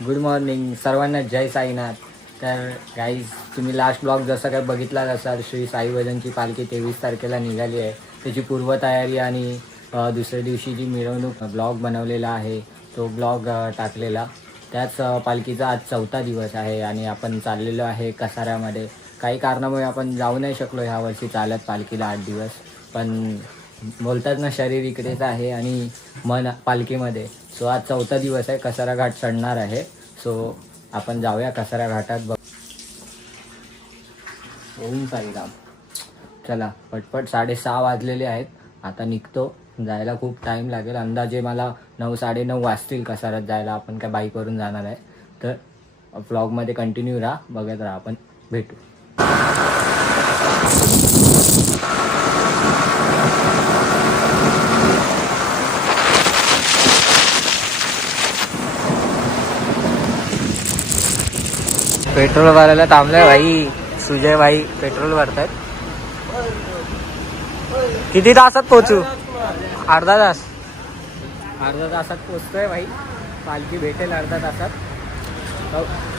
Good morning सर्वांना, जय साईनाथ. तर guys, तुम्ही लास्ट ब्लॉग जसं काय बघितलाच असाल, श्री साई भजनची पालखी 23 तारखेला निघाली आहे. त्याची पूर्वतयारी आणि दुसऱ्या दिवशी जी मिरवणूक ब्लॉग बनवलेला आहे तो ब्लॉग टाकलेला. त्याच पालखीचा आज 4था दिवस आहे आणि आपण चाललेलो आहे कसाऱ्यामध्ये. काही कारणामुळे आपण जाऊ नाही शकलो ह्या वर्षी चालत पालखीला 8 दिवस. पण बोलतात ना, शरीर इकडेच आहे आणि मन पालखीमध्ये. सो आज 4था दिवस आहे, कसारा घाट चढणार आहे. सो आपण जाऊया कसारा घाटात. ओम साईराम. चला पटपट 6:30 वाजलेले आहेत. आता निघतो. जायला खूप टाईम लागेल, अंदाजे मला 9-9:30 वाजतील कसाऱ्यात जायला. आपण काय बाईकवरून जाणार आहे. तर व्लॉगमध्ये कंटिन्यू राहा, बघत राहा. आपण भेटू. पेट्रोल भरायला थांबलाय भाई. सुजय भाई पेट्रोल भरतायत. किती तासात पोहोचू? अर्धा तास. अर्धा तासात पोचतोय भाई. पालखी भेटेल अर्धा तासात.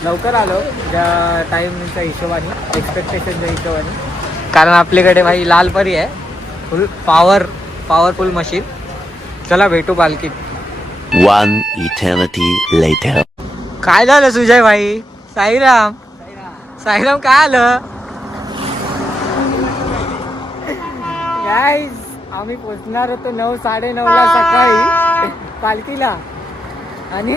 लवकर आलो ज्या टाईमच्या हिशोबाने, एक्सपेक्टेशनच्या हिशोबाने. कारण आपल्याकडे भाई लाल परी आहे, फुल पॉवरफुल मशीन. चला भेटू पालखीत. 1 eternity later. काय झालं सुजय भाई? साईराम काय आलं? गाईज, आम्ही पोचणार होतो 9-9:30 सकाळी पालखीला. आणि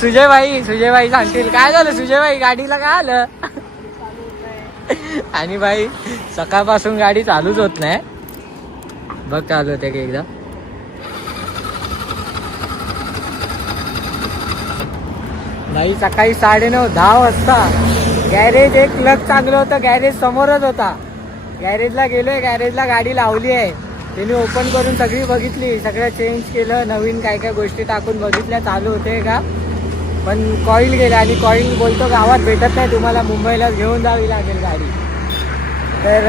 सुजय भाई सांगतील काय झालं. सुजय भाई, गाडीला काय आलं? आणि भाई सकाळपासून गाडी चालूच होत नाही. बघ चालू होते की एकदा. नाही, सकाळी 9:30-10 वाजता. गॅरेज एक लग चांगलं होतं, गॅरेज समोरच होता. गॅरेजला गेलोय, गॅरेजला गाडी लावली आहे. त्यांनी ओपन करून सगळी बघितली, सगळं चेंज केलं, नवीन काय काय गोष्टी टाकून बघितल्या चालू होते का. पण कॉईल गेला आणि कॉईल बोलतो गावात भेटत नाही, तुम्हाला मुंबईला घेऊन जावी लागेल गाडी. तर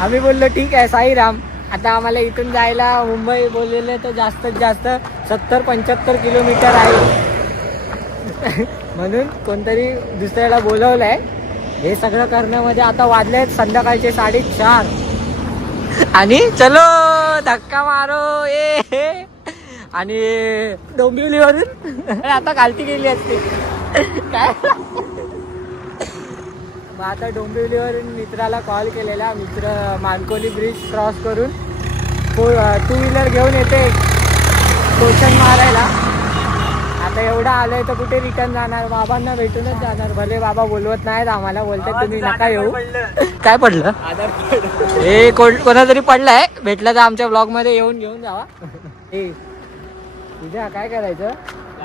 आम्ही बोललो ठीक आहे साईराम. आता आम्हाला इथून जायला मुंबई बोललेलं तर जास्तीत जास्त 70-75 किलोमीटर आहे. म्हणून कोणतरी दुसऱ्याला बोलवलंय हे सगळं करण्यामध्ये. आता वाजले आहेत संध्याकाळचे 4:30 आणि चलो धक्का मारो ये. आणि डोंबिवलीवरून आता खालती गेली असते काय. मग आता डोंबिवलीवरून मित्राला कॉल केलेला. मित्र मानकोली ब्रिज क्रॉस करून 2 व्हीलर घेऊन येते टोचन मारायला. आता एवढा आलोय तर कुठे रिटर्न जाणार, बाबांना भेटूनच जाणार. भले बाबा बोलवत नाहीत आम्हाला, बोलतात तुम्ही नका येऊ. काय पडलं? हे कोणा तरी पडलाय, भेटलं तर आमच्या ब्लॉग मध्ये येऊन घेऊन जावा. तुझ्या काय करायचं,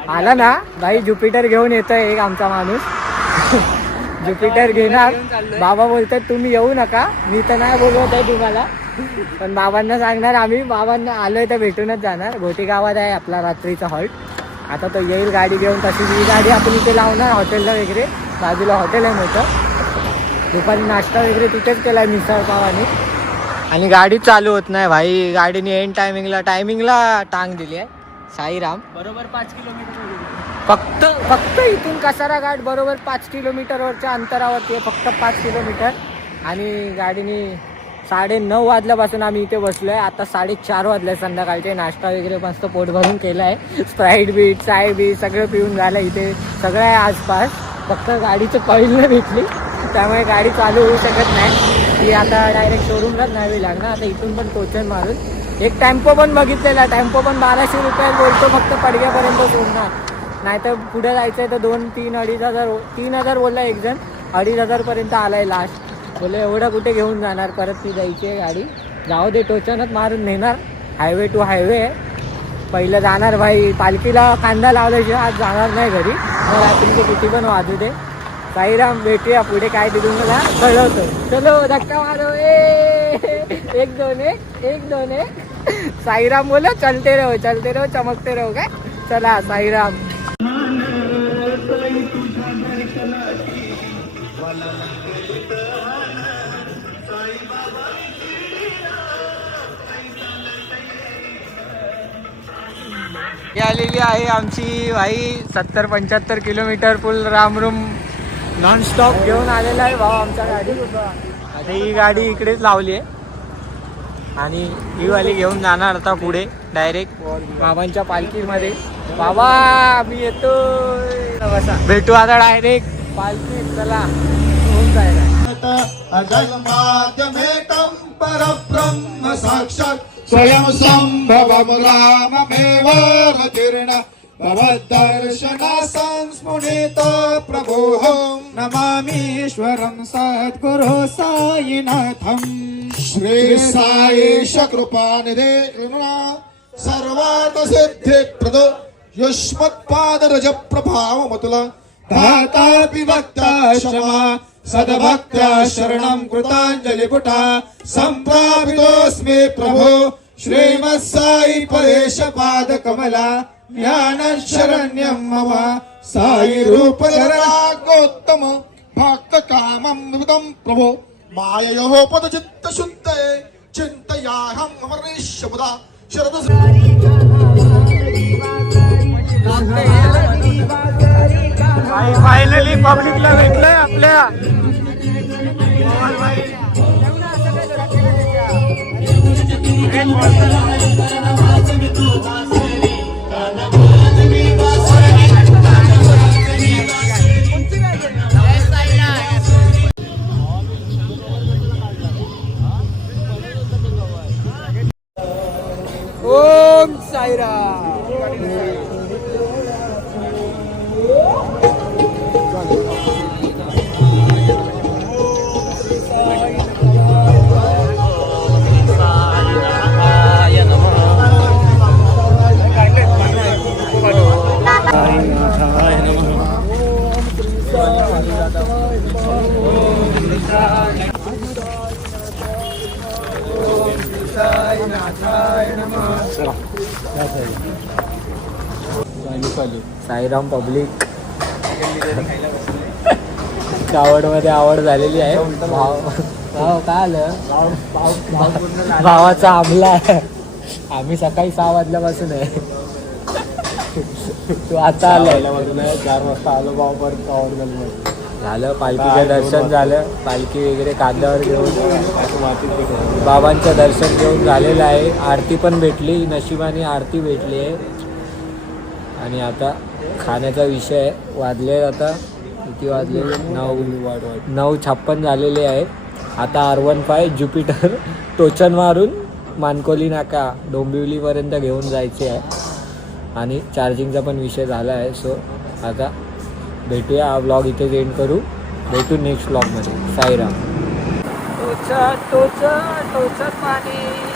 आला ना भाई. ज्युपिटर घेऊन येतोय एक आमचा माणूस. ज्युपिटर घेणार. बाबा बोलतात तुम्ही येऊ नका, मी तर नाही बोलवत आहे तुम्हाला, पण बाबांना सांगणार आम्ही. बाबांना आलोय तर भेटूनच जाणार. घोटी गावात आहे आपला रात्रीचा हॉल्ट. आता तो येईल गाडी घेऊन. तशीच ही गाडी आपण इथे लावणार हॉटेलला वगैरे. बाजूला हॉटेल आहे मोठं. दुपारी नाश्ता वगैरे तिथेच केलाय मिसळ पावानी. आणि गाडी चालू होत नाही भाई. गाडीने एंड टायमिंगला टांग दिली आहे. साईराम बरोबर 5 किलोमीटर. फक्त इथून कसारा घाट बरोबर 5 किलोमीटरवरच्या अंतरावरती आहे. फक्त 5 किलोमीटर. आणि गाडीने 9:30 वाजल्यापासून आम्ही इथे बसलोय. आता 4:30 वाजले संध्याकाळचे. नाश्ता वगैरे मस्त पोट भरून केलाय. स्प्राईट बीट चाय बी सगळं पिऊन झालं. इथे सगळं आहे आसपास. फक्त गाडीचं कॉईल नाही भेटली, त्यामुळे गाडी चालू होऊ शकत नाही. ती आता डायरेक्ट शोरूमलाच न्यावी लागणार. आता इथून पण टोचन मारून एक टेम्पो पण बघितलेला. टेम्पो पण 1200 रुपये बोलतो, फक्त पडग्यापर्यंत सोडणार. नाहीतर पुढे जायचंय तर 2-3-2,500 3,000 बोलला एक जण. 2,500 पर्यंत आलाय लास्ट. बोले एवढं कुठे घेऊन जाणार, परत ती जायची आहे गाडी. जाऊ दे, टोचनच मारून नेणार. हायवे टू हायवे आहे. पहिलं जाणार भाई पालखीला. कांदा लावल्याशिवाय आज जाणार नाही घरी. मग रात्रीचे किती पण वाजू दे. साईराम, भेटूया पुढे काय ते तुम्हाला कळवतो. चलो धक्का मारो ए. 1-2-1. साईराम बोला चलते रहो चमकते रहो. काय चला साईराम. ही आलेली आहे आमची भाई 70-75 किलोमीटर फुल रामरूम नॉन स्टॉप घेऊन आलेला आहे भाऊ आमच्या गाडी. आता ही गाडी इकडेच लावली आहे आणि ही वाली घेऊन जाणार आता पुढे डायरेक्ट बाबांच्या पालखीमध्ये. बाबा आम्ही येतोय, भेटू आता डायरेक्ट पालखीत. चला होऊन जायला. जन्माद्यमेकं परब्रह्म साक्षात् स्वयं संभवं राममेवावतीर्ण भवद्दर्शन संस्फुरित प्रभोऽहं नमामीश्वरं सद्गुरो साईनाथं. श्री साईश कृपानिधे करुणा सर्वार्थ सिद्धिप्रदो युष्मत्पादरज प्रभावमतुला दाता विभक्ता क्षमा सद्भक्त्या शरणं कृताञ्जलिपुटा सम्प्रापितोऽस्मि प्रभो श्रीमत्साई परेश पादकमला ज्ञानशरण्यं मम साई रूपधरागोत्तम भक्तकामं विदं प्रभो माययोः पदचित्तशुद्धये चिन्तयाहं अमरीशमुदा शरद. फायनली पब्लिकला भेटलंय आपल्या. ओम साईराम. साईराम पब्लिक आवडमध्ये आवड झालेली आहे. भाव काय आलं भावाचा आमला आहे. आम्ही सकाळी 6 वाजल्यापासून आहे. तू आता आलाय 4 वाजता आलो भाऊ परत आवड झालं. पालखीचं दर्शन झालं. पालखी वगैरे कांद्यावर घेऊन बाबांचं दर्शन घेऊन झालेलं आहे. आरती पण भेटली, नशिबाने आरती भेटली आहे. आणि आता खाण्याचा विषय आहे. वाजले आता किती वाजले 9:56 झालेले आहे. आता R15 ज्युपिटर टोचन मारून मानकोली नाका डोंबिवलीपर्यंत घेऊन जायचे आहे. आणि चार्जिंगचा पण विषय झाला आहे. सो आता भेटूया. हा ब्लॉग इथे एंड करू. भेटू नेक्स्ट ब्लॉगमध्ये. साईराम. टोचन टोचन टोचन पाणी.